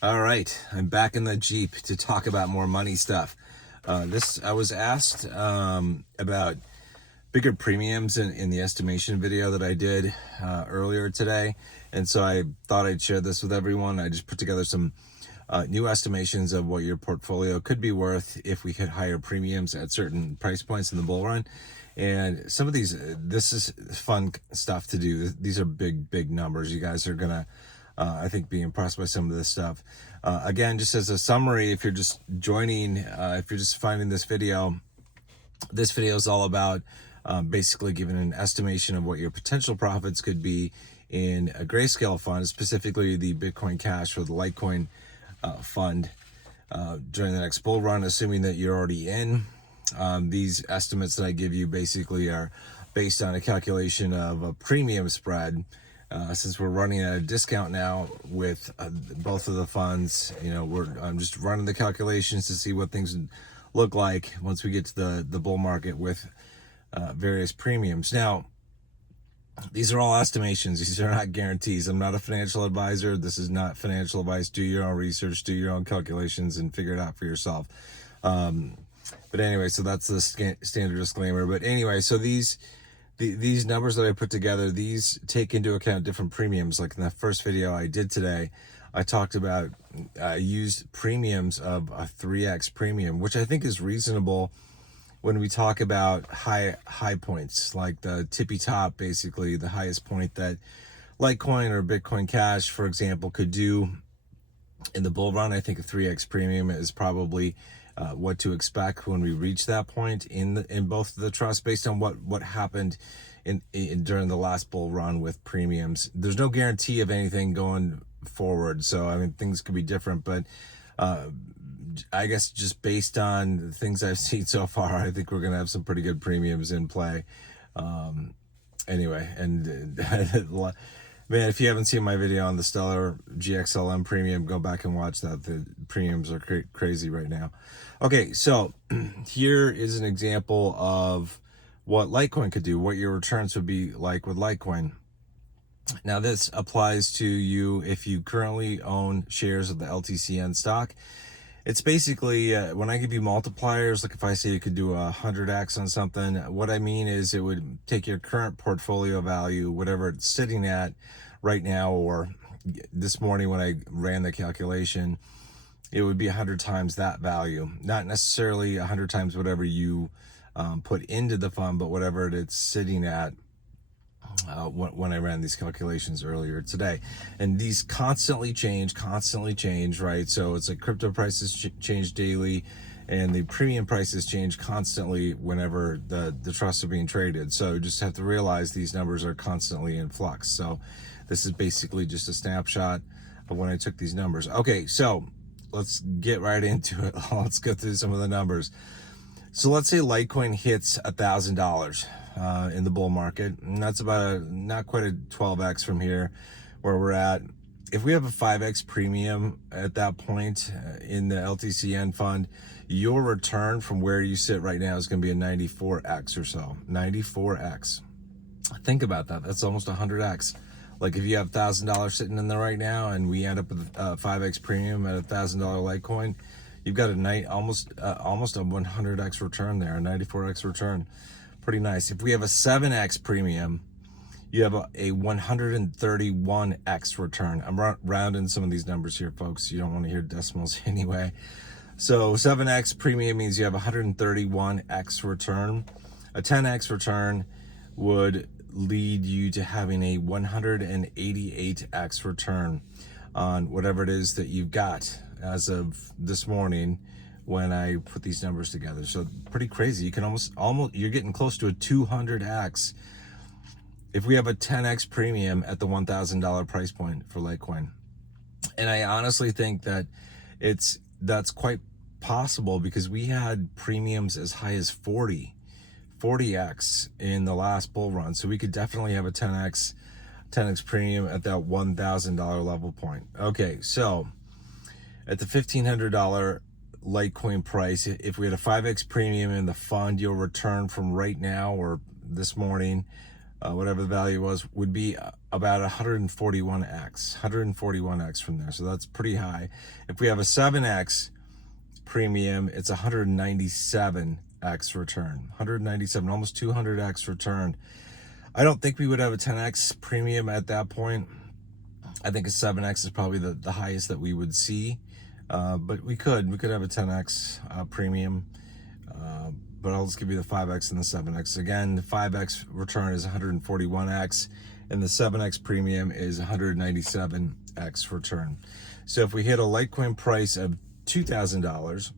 All right, I'm back in the Jeep to talk about more money stuff. I was asked about bigger premiums in the estimation video that I did earlier today, and so I thought I'd share this with everyone. I just put together some new estimations of what your portfolio could be worth if we hit higher premiums at certain price points in the bull run. And some of these, this is fun stuff to do. These are big numbers. You guys are gonna, I think, be impressed by some of this stuff. Again, just as a summary, if you're just joining, if you're just finding this video is all about basically giving an estimation of what your potential profits could be in a Grayscale fund, specifically the Bitcoin Cash or the Litecoin fund during the next bull run, assuming that you're already in. These estimates that I give you basically are based on a calculation of a premium spread. Since we're running at a discount now with both of the funds, I'm just running the calculations to see what things look like once we get to the bull market with various premiums. Now, these are all estimations. These are not guarantees. I'm not a financial advisor. This is not financial advice. Do your own research, do your own calculations, and figure it out for yourself. But anyway, so that's the standard disclaimer. But anyway, so these numbers that I put together, these take into account different premiums. Like in the first video I did today, I talked about, I used premiums of a 3x premium, which I think is reasonable when we talk about high points, like the tippy top, basically the highest point that Litecoin or Bitcoin Cash, for example, could do in the bull run. I think a 3x premium is probably what to expect when we reach that point in both of the trusts, based on what happened in during the last bull run with premiums. There's no guarantee of anything going forward, so I mean things could be different, but I guess just based on the things I've seen so far, I think we're gonna have some pretty good premiums in play. Anyway, and man, if you haven't seen my video on the Stellar GXLM premium, go back and watch that. The premiums are crazy right now. Okay, so here is an example of what Litecoin could do, what your returns would be like with Litecoin. Now, this applies to you if you currently own shares of the LTCN stock. It's basically, when I give you multipliers, like if I say you could do 100x on something, what I mean is it would take your current portfolio value, whatever it's sitting at right now, or this morning when I ran the calculation, it would be 100 times that value. Not necessarily 100 times whatever you put into the fund, but whatever it's sitting at when I ran these calculations earlier today. And these constantly change, right? So it's like crypto prices change daily, and the premium prices change constantly whenever the trusts are being traded. So you just have to realize these numbers are constantly in flux. So this is basically just a snapshot of when I took these numbers. Okay, so let's get right into it. Let's go through some of the numbers. So let's say Litecoin hits $1,000 in the bull market, and that's about not quite a 12x from here where we're at. If we have a 5x premium at that point in the LTCN fund, your return from where you sit right now is going to be a 94x or so. 94x. Think about that. That's almost 100x. Like if you have $1,000 sitting in there right now, and we end up with a 5x premium at $1,000 Litecoin, you've got almost a 100x return there, a 94x return. Pretty nice. If we have a 7x premium, you have a 131x return. I'm rounding some of these numbers here, folks. You don't want to hear decimals anyway. So 7x premium means you have 131x return. A 10x return would lead you to having a 188x return on whatever it is that you've got as of this morning when I put these numbers together. So pretty crazy. You can almost you're getting close to a 200x if we have a 10x premium at the $1,000 price point for Litecoin. And I honestly think that that's quite possible, because we had premiums as high as 40x in the last bull run. So we could definitely have a 10x premium at that $1,000 level point. Okay, so at the $1,500 Litecoin price, if we had a 5x premium in the fund, your return from right now or this morning whatever the value was, would be about 141x from there. So that's pretty high. If we have a 7x premium, it's 197x return. 197, almost 200x return. I don't think we would have a 10x premium at that point. I think a 7x is probably the highest that we would see. But we could have a 10x premium. But I'll just give you the 5x and the 7x. Again, the 5x return is 141x, and the 7x premium is 197x return. So if we hit a Litecoin price of $2,000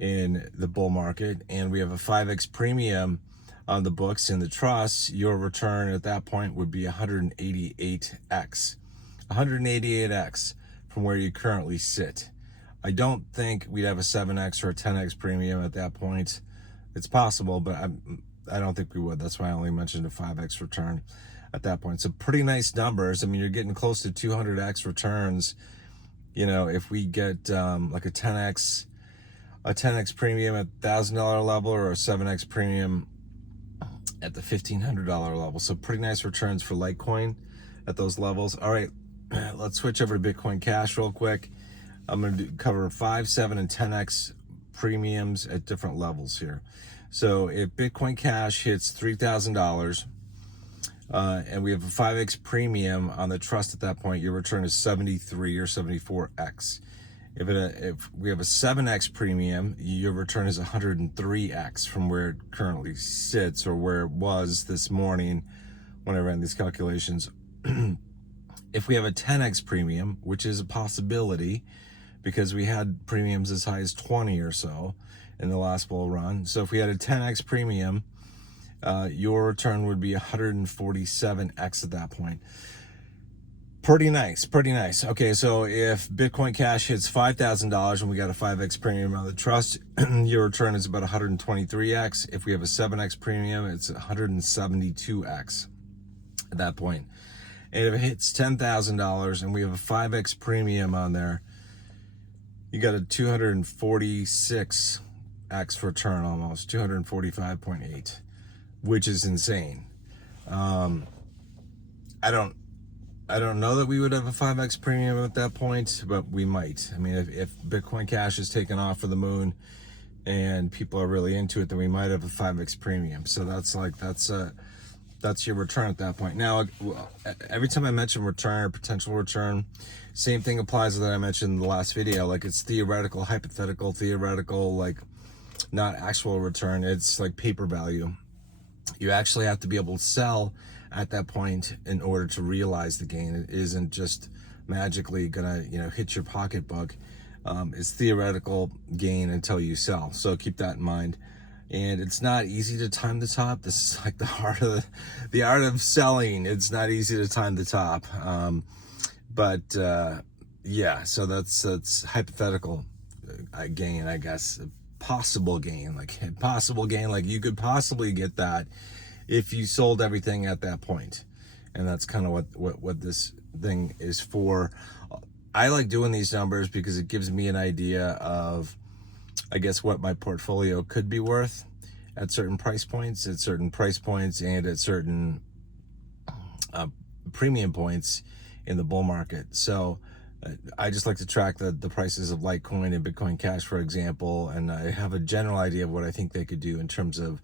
in the bull market, and we have a 5x premium on the books in the trust, your return at that point would be 188x. 188x from where you currently sit. I don't think we'd have a 7x or a 10x premium at that point. It's possible, but I don't think we would. That's why I only mentioned a 5x return at that point. So pretty nice numbers. I mean, you're getting close to 200x returns. You know, if we get like a 10x premium at $1,000 level, or a 7x premium at the $1,500 level. So pretty nice returns for Litecoin at those levels. All right, let's switch over to Bitcoin Cash real quick. I'm going to cover 5, 7, and 10x premiums at different levels here. So if Bitcoin Cash hits $3,000 and we have a 5x premium on the trust at that point, your return is 73 or 74x. If we have a 7x premium, your return is 103x from where it currently sits, or where it was this morning when I ran these calculations. If we have a 10x premium, which is a possibility, because we had premiums as high as 20 or so in the last bull run. So if we had a 10x premium, your return would be 147x at that point. Pretty nice, pretty nice. Okay, so if Bitcoin Cash hits $5,000 and we got a 5x premium on the trust, your return is about 123x. If we have a 7x premium, it's 172x at that point. And if it hits $10,000 and we have a 5x premium on there, you got a 246x return, almost 245.8, which is insane. I don't know that we would have a 5x premium at that point, but we might. I mean, if Bitcoin Cash is taken off for the moon and people are really into it, then we might have a 5x premium. So that's your return at that point. Now, every time I mention return or potential return, same thing applies that I mentioned in the last video. Like, it's theoretical, hypothetical, like not actual return. It's like paper value. You actually have to be able to sell at that point in order to realize the gain. It isn't just magically gonna, hit your pocketbook. It's theoretical gain until you sell. So keep that in mind. And it's not easy to time the top. This is like the art of selling. It's not easy to time the top. Yeah, so that's hypothetical gain, I guess. Possible gain, like you could possibly get that if you sold everything at that point. And that's kind of what this thing is for. I like doing these numbers because it gives me an idea of, I guess, what my portfolio could be worth at certain price points, and at certain premium points in the bull market. So I just like to track the prices of Litecoin and Bitcoin Cash, for example, and I have a general idea of what I think they could do in terms of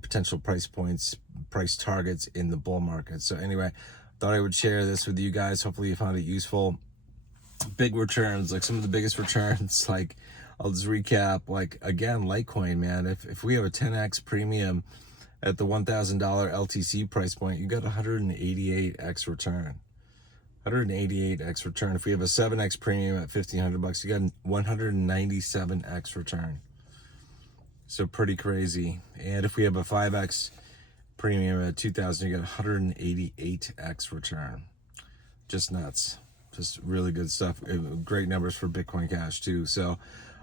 potential price points, price targets in the bull market. So anyway, thought I would share this with you guys. Hopefully you found it useful. Big returns, like some of the biggest returns, like I'll just recap, like again, Litecoin, man, if we have a 10x premium at the $1,000 LTC price point, you got 188x return. 188x return. If we have a 7x premium at $1,500, you got 197x return. So pretty crazy. And if we have a 5x premium at $2,000, you got 188x return. Just nuts. Just really good stuff. Great numbers for Bitcoin Cash too. So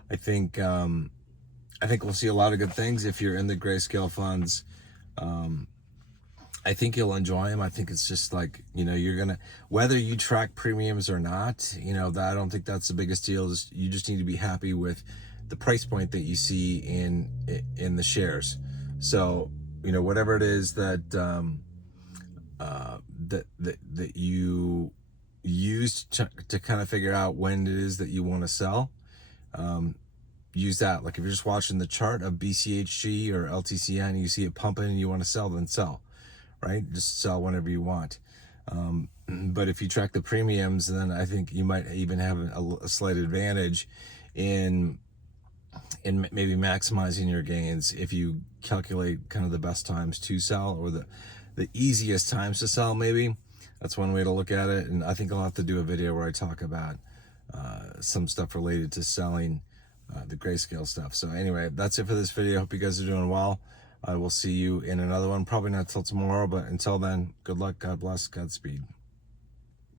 I think we'll see a lot of good things if you're in the Grayscale funds. I think you'll enjoy them. I think it's just like, you're gonna, whether you track premiums or not, I don't think that's the biggest deal. You just need to be happy with the price point that you see in the shares. So, whatever it is that that you use to kind of figure out when it is that you want to sell. Use that. Like if you're just watching the chart of BCHG or LTCN, you see it pumping and you want to sell, then sell, right? Just sell whenever you want. But if you track the premiums, then I think you might even have a slight advantage in maybe maximizing your gains if you calculate kind of the best times to sell, or the easiest times to sell. Maybe that's one way to look at it. And I think I'll have to do a video where I talk about some stuff related to selling, the Grayscale stuff. So anyway, that's it for this video. Hope you guys are doing well. I will see you in another one, probably not till tomorrow, but until then, good luck, God bless, Godspeed.